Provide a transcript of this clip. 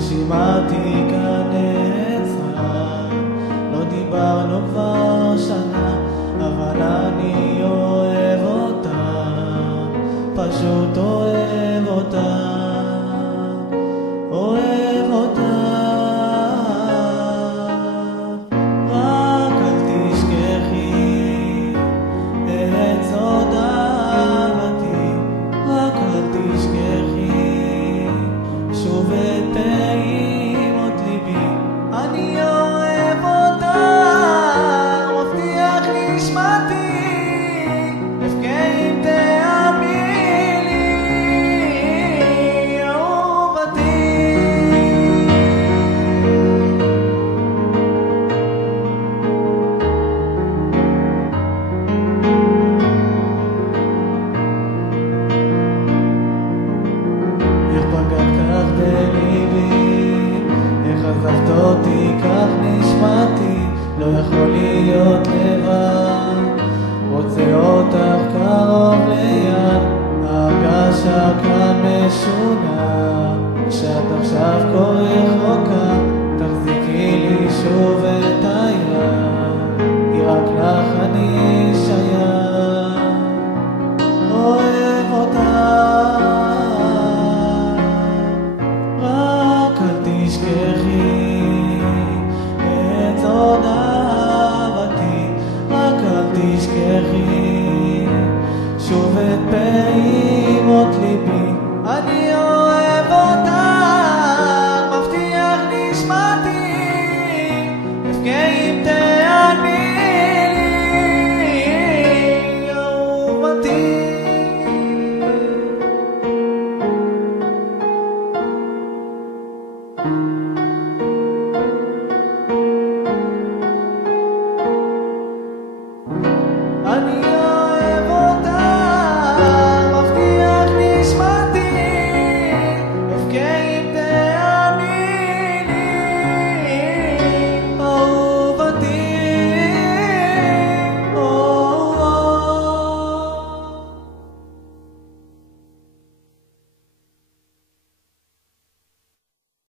נשימתי כאן נעצרה, לא דיברנו כבר שנה, אבל אני אוהב אותה, פשוט אוהב אותה, אוהב אותה. רק אל תשכחי את סוד אהבתי, רק אל תשכחי שוב את טעימות ליבי. אני אוהב אותה, מבטיח נשמתי, אבכה אם תאמיני לי, אהובתי. איך פגעת כך בליבי, איך עזבת אותי, כך נשמעתי, לא יכול להיות לבד, רוצה אותך קרוב ליד, ההרגשה כאן משונה, שאת עכשיו כה רחוקה, תחזיקי לי שוב את היד, כי רק לך אני שייך, אוהב אותך. רק אל תשכחי את סוד אהבתי, רק אל תשכחי שוב את פעימות ליבי. אני אוהב אותך, מבטיח נשמתי, אבכה אם תאמיני לי, אהובתי.